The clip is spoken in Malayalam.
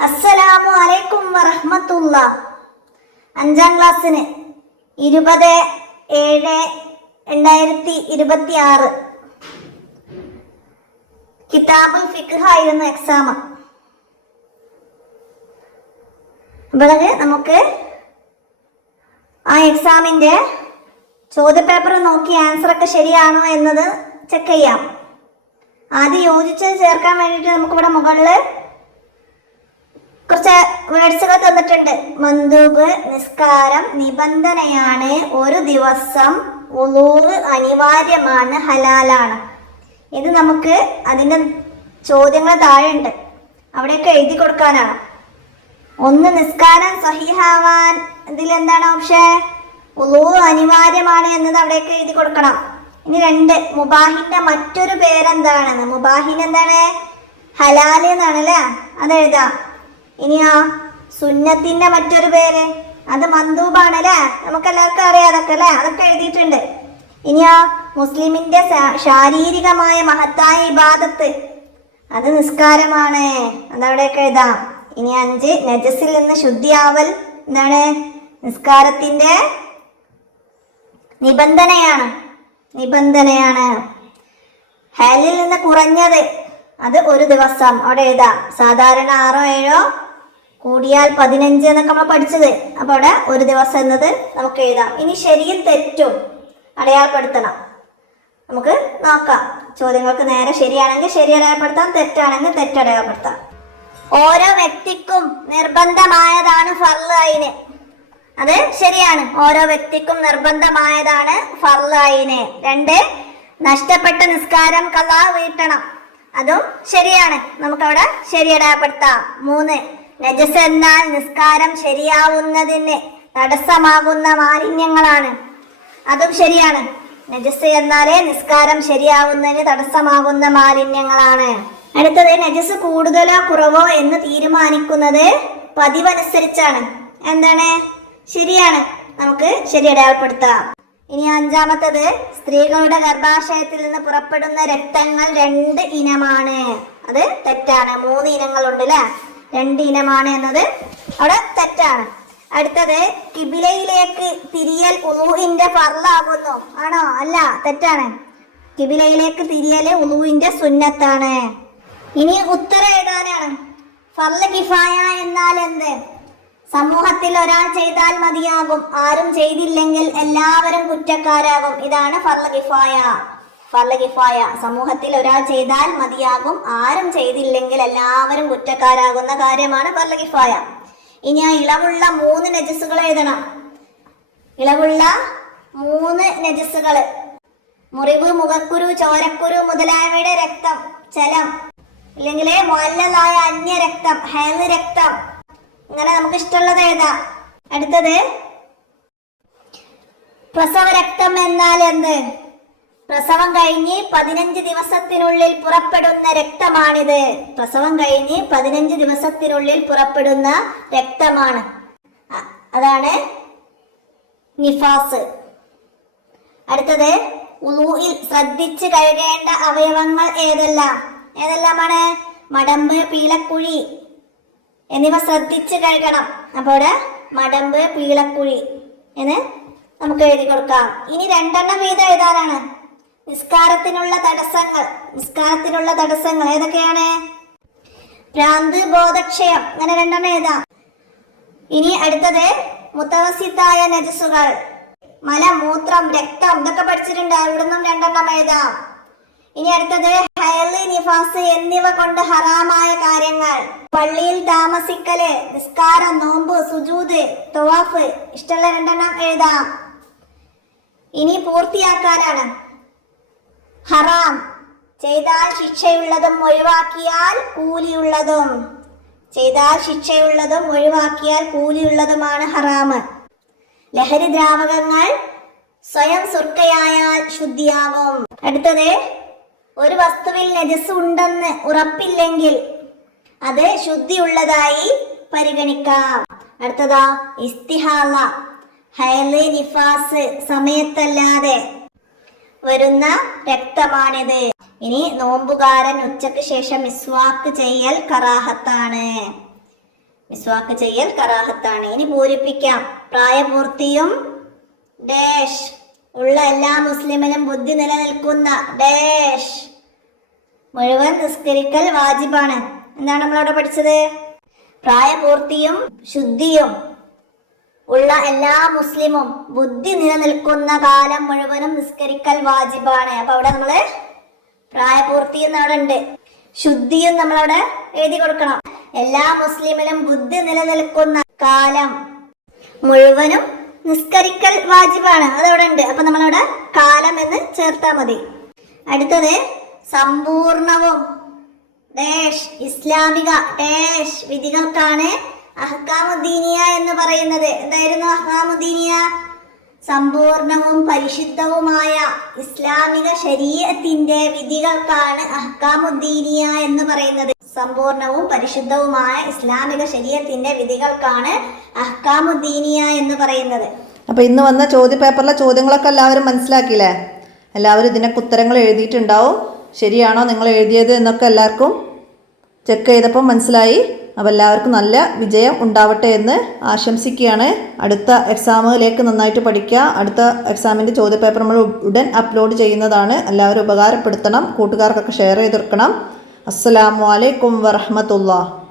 അസ്സലാമു അലൈക്കും വറഹ്മത്തുള്ള. 5ാം ക്ലാസ്സിന് 20/7/2026 കിതാബുൽ ഫിഖ് ആയിരുന്നു എക്സാം. അപ്പോൾ നമുക്ക് ആ എക്സാമിൻ്റെ ചോദ്യപേപ്പർ നോക്കി ആൻസർ ഒക്കെ ശരിയാണോ എന്നത് ചെക്ക് ചെയ്യാം. ആദ്യം യോജിച്ചത് ചേർക്കാൻ വേണ്ടിയിട്ട് നമുക്കിവിടെ മുകളിൽ കുറച്ച് വേർഡ്സുകൾ തന്നിട്ടുണ്ട്. മന്ദൂബ് നിസ്കാരം നിബന്ധനയാണ്, ഒരു ദിവസം വുളൂ അനിവാര്യമാണ്, ഹലാലാണ്. ഇത് നമുക്ക് അതിൻ്റെ ചോദ്യങ്ങൾ താഴെ ഉണ്ട്, അവിടെയൊക്കെ എഴുതി കൊടുക്കാനാണ്. 1 നിസ്കാരം സഹിഹാവാൻ ഇതിലെന്താണ് ഓപ്ഷൻ? വുളൂ അനിവാര്യമാണ് എന്നത് അവിടെയൊക്കെ എഴുതി കൊടുക്കണം. ഇനി 2 മുബാഹിന്റെ മറ്റൊരു പേരെന്താണെന്ന്. മുബാഹിന് എന്താണ്? ഹലാല് എന്നാണ് അല്ലേ, അതെഴുതാം. ഇനിയോ സുന്നത്തിന്റെ മറ്റൊരു പേര്, അത് മന്ദൂബാണ് അല്ലേ, നമുക്ക് എല്ലാവർക്കും അറിയാം അതൊക്കെ അല്ലേ, അതൊക്കെ എഴുതിയിട്ടുണ്ട്. ഇനിയോ മുസ്ലിമിന്റെ ശാരീരികമായ മഹത്തായ ഇബാദത്ത്, അത് നിസ്കാരമാണ്, അതവിടെയൊക്കെ എഴുതാം. ഇനി 5 നജസിൽ നിന്ന് ശുദ്ധിയാവൽ എന്താണ്? നിസ്കാരത്തിന്റെ നിബന്ധനയാണ്. ഹലിൽ നിന്ന് കുറഞ്ഞത് അത് ഒരു ദിവസം, അവിടെ എഴുതാം. സാധാരണ 6 7 കൂടിയാൽ 15 എന്നൊക്കെ നമ്മൾ പഠിച്ചത്, അപ്പോൾ അവിടെ ഒരു ദിവസം എന്നത് നമുക്ക് എഴുതാം. ഇനി ശരിയും തെറ്റും അടയാളപ്പെടുത്തണം. നമുക്ക് നോക്കാം. ചോദ്യങ്ങൾക്ക് നേരെ ശരിയാണെങ്കിൽ ശരി അടയാളപ്പെടുത്താം, തെറ്റാണെങ്കിൽ തെറ്റ് അടയാളപ്പെടുത്താം. ഓരോ വ്യക്തിക്കും നിർബന്ധമായതാണ് ഫർള് ഐന്, അത് ശരിയാണ്. ഓരോ വ്യക്തിക്കും നിർബന്ധമായതാണ് ഫർള് ഐന്. 2 നഷ്ടപ്പെട്ട നിസ്കാരം ഖളാ വീട്ടണം, അതും ശരിയാണ്, നമുക്കവിടെ ശരി അടയാളപ്പെടുത്താം. 3 നജസ് എന്നാൽ നിസ്കാരം ശരിയാവുന്നതിന് തടസ്സമാകുന്ന മാലിന്യങ്ങളാണ്, അതും ശരിയാണ്. നജസ് എന്നാലേ നിസ്കാരം ശരിയാവുന്നതിന് തടസ്സമാകുന്ന മാലിന്യങ്ങളാണ്. അടുത്തത് നജസ് കൂടുതലോ കുറവോ എന്ന് തീരുമാനിക്കുന്നത് പതിവനുസരിച്ചാണ്, എന്താണ്? ശരിയാണ്, നമുക്ക് ശരി അടയാളപ്പെടുത്താം. ഇനി 5ാമത്തത് സ്ത്രീകളുടെ ഗർഭാശയത്തിൽ നിന്ന് പുറപ്പെടുന്ന രക്തങ്ങൾ 2 ഇനമാണ്, അത് തെറ്റാണ്. 3 ഇനങ്ങളുണ്ട് അല്ലെ, 2 ഇനമാണ് എന്നത് അവിടെ തെറ്റാണ്. അടുത്തത് കിബിലയിലേക്ക് തിരിയൽ ഉളൂഹിന്റെ ഫർളാകുന്നു, ആണോ? അല്ല, തെറ്റാണ്. കിബിലയിലേക്ക് തിരിയൽ ഉളൂഹിന്റെ സുന്നത്താണ്. ഇനി ഉത്തരം എഴുതാനാണ്. ഫർള് കിഫായ എന്നാൽ എന്ത്? സമൂഹത്തിൽ ഒരാൾ ചെയ്താൽ മതിയാകും, ആരും ചെയ്തില്ലെങ്കിൽ എല്ലാവരും കുറ്റക്കാരാകും, ഇതാണ് ഫർള് കിഫായ. ഫർള് കിഫായ സമൂഹത്തിൽ ഒരാൾ ചെയ്താൽ മതിയാകും, ആരും ചെയ്തില്ലെങ്കിൽ എല്ലാവരും കുറ്റക്കാരാകുന്ന കാര്യമാണ് ഫർള് കിഫായ. ഇനി ആ ഇളവുള്ള 3 നജസുകൾ എഴുതണം. ഇളവുള്ള 3 നജസുകൾ: മുറിവ്, മുഖക്കുരു, ചോരക്കുരു മുതലായവയുടെ രക്തം, ജലം, ഇല്ലെങ്കിൽ മുഅല്ലലായ അന്യരക്തം, ഹൈള് രക്തം, ഇങ്ങനെ നമുക്ക് ഇഷ്ടമുള്ളത് എഴുതാം. അടുത്തത് പ്രസവ രക്തം എന്നാൽ എന്ത്? പ്രസവം കഴിഞ്ഞ് 15 ദിവസത്തിനുള്ളിൽ പുറപ്പെടുന്ന രക്തമാണിത്. പ്രസവം കഴിഞ്ഞ് 15 ദിവസത്തിനുള്ളിൽ പുറപ്പെടുന്ന രക്തമാണ്, അതാണ് നിഫാസ്. അടുത്തത് ഉളൂഇൽ ശ്രദ്ധിച്ച് കഴുകേണ്ട അവയവങ്ങൾ ഏതെല്ലാമാണ്? മടമ്പ്, പീളക്കുഴി എന്നിവ ശ്രദ്ധിച്ച് കഴുകണം. അപ്പോൾ മടമ്പ്, പീളക്കുഴി എന്ന് നമുക്ക് എഴുതി കൊടുക്കാം. ഇനി 2 വീതം എഴുതാനാണ്. നിസ്കാരത്തിനുള്ള തടസ്സങ്ങൾ ഏതൊക്കെയാണ്? ഭ്രാന്ത്, ബോധക്ഷയം, ഇങ്ങനെ 2 എഴുതാം. ഇനി അടുത്തത് മുത്തവസിത്തായ നജസുകൾ, മല, മൂത്രം, രക്തം, ഇതൊക്കെ പഠിച്ചിട്ടുണ്ട്, ഇവിടെ നിന്നും 2 എഴുതാം. ഇനി അടുത്തത് ഹൈള്, നിഫാസ് എന്നിവ കൊണ്ട് ഹറാമായ കാര്യങ്ങൾ: പള്ളിയിൽ താമസിക്കല്, നിസ്കാരം, നോമ്പ്, സുജൂദ്, തവാഫ്, ഇഷ്ടമുള്ള 2 എഴുതാം. ഇനി പൂർത്തിയാക്കാനാണ്. ഹറാം ചെയ്താൽ ശിക്ഷയുള്ളതും ഒഴിവാക്കിയാൽ കൂലിയുള്ളതുമാണ് ഹറാം. ലഹരി ദ്രാവകങ്ങൾ സ്വയം സുർക്കയായാൽ ശുദ്ധിയാവും. അടുത്തത് ഒരു വസ്തുവിൽ നജസ് ഉണ്ടെന്ന് ഉറപ്പില്ലെങ്കിൽ അത് ശുദ്ധിയുള്ളതായി പരിഗണിക്കാം. അടുത്തതാ ഇസ്തിഹാള, ഹൈള്, നിഫാസ് സമയത്തല്ലാതെ വരുന്ന രക്തമാണിത്. ഇനി നോമ്പുകാരൻ ഉച്ചയ്ക്ക് ശേഷം മിസ്വാക്ക് ചെയ്യൽ കറാഹത്താണ്. മിസ്വാക്ക് ചെയ്യൽ കറാഹത്താണ്. ഇനി പൂരിപ്പിക്കാം. പ്രായപൂർത്തിയും ഡാഷ് ഉള്ള എല്ലാ മുസ്ലിമിനും ബുദ്ധി നിലനിൽക്കുന്ന ഡാഷ് മുഴുവൻ നിസ്കരിക്കൽ വാജിബാണ്. എന്താണ് നമ്മളവിടെ പഠിച്ചത്? പ്രായപൂർത്തിയും ശുദ്ധിയും ഉള്ള എല്ലാ മുസ്ലിമും ബുദ്ധി നിലനിൽക്കുന്ന കാലം മുഴുവനും നിസ്കരിക്കൽ വാജിബാണ്. അപ്പൊ അവിടെ നമ്മള് പ്രായപൂർത്തിയും അവിടെ ഉണ്ട്, ശുദ്ധിയും നമ്മളവിടെ എഴുതി കൊടുക്കണം. എല്ലാ മുസ്ലിമിനും ബുദ്ധി നിലനിൽക്കുന്ന കാലം മുഴുവനും നിസ്കരിക്കൽ വാജിബാണ്, അതവിടെ ഉണ്ട്. അപ്പൊ നമ്മളവിടെ കാലം എന്ന് ചേർത്താൽ മതി. അടുത്തത് സമ്പൂർണവും ഡാഷ് ഇസ്ലാമിക ഡാഷ് വിധികൾക്കാണ് അഹ്കാമുദ്ദീനിയ എന്ന് പറയുന്നത്. എന്തായിരുന്നു അഹ്കാമുദ്ദീനിയ? സമ്പൂർണവും പരിശുദ്ധവുമായ ഇസ്ലാമിക ശരീഅത്തിന്റെ വിധികൾക്കാണ് അഹ്കാമുദ്ദീനിയ എന്ന് പറയുന്നത്. സമ്പൂർണവും പരിശുദ്ധവുമായ ഇസ്ലാമിക ശരീഅത്തിന്റെ വിധികൾക്കാണ് അഹ്കാമുദ്ദീനിയ എന്ന് പറയുന്നത്. അപ്പോൾ ഇന്ന് വന്ന ചോദ്യപേപ്പറിലെ ചോദ്യങ്ങളൊക്കെ എല്ലാവരും മനസ്സിലാക്കിയില്ലേ? എല്ലാവരും ഇതിനൊക്കെ ഉത്തരങ്ങൾ എഴുതിയിട്ടുണ്ടാവും. ശരിയാണോ നിങ്ങൾ എഴുതിയത് എന്നൊക്കെ എല്ലാവർക്കും ചെക്ക് ചെയ്തപ്പോൾ മനസ്സിലായി. അപ്പോൾ എല്ലാവർക്കും നല്ല വിജയം ഉണ്ടാവട്ടെ എന്ന് ആശംസിക്കുകയാണ്. അടുത്ത എക്സാമിലേക്ക് നന്നായിട്ട് പഠിക്കുക. അടുത്ത എക്സാമിൻ്റെ ചോദ്യപേപ്പർ നമ്മൾ ഉടൻ അപ്ലോഡ് ചെയ്യുന്നതാണ്. എല്ലാവരും ഉപകാരപ്പെടുത്തണം, കൂട്ടുകാർക്കൊക്കെ ഷെയർ ചെയ്തെടുക്കണം. അസ്സലാമു അലൈക്കും വറഹ്മത്തുള്ളാഹി.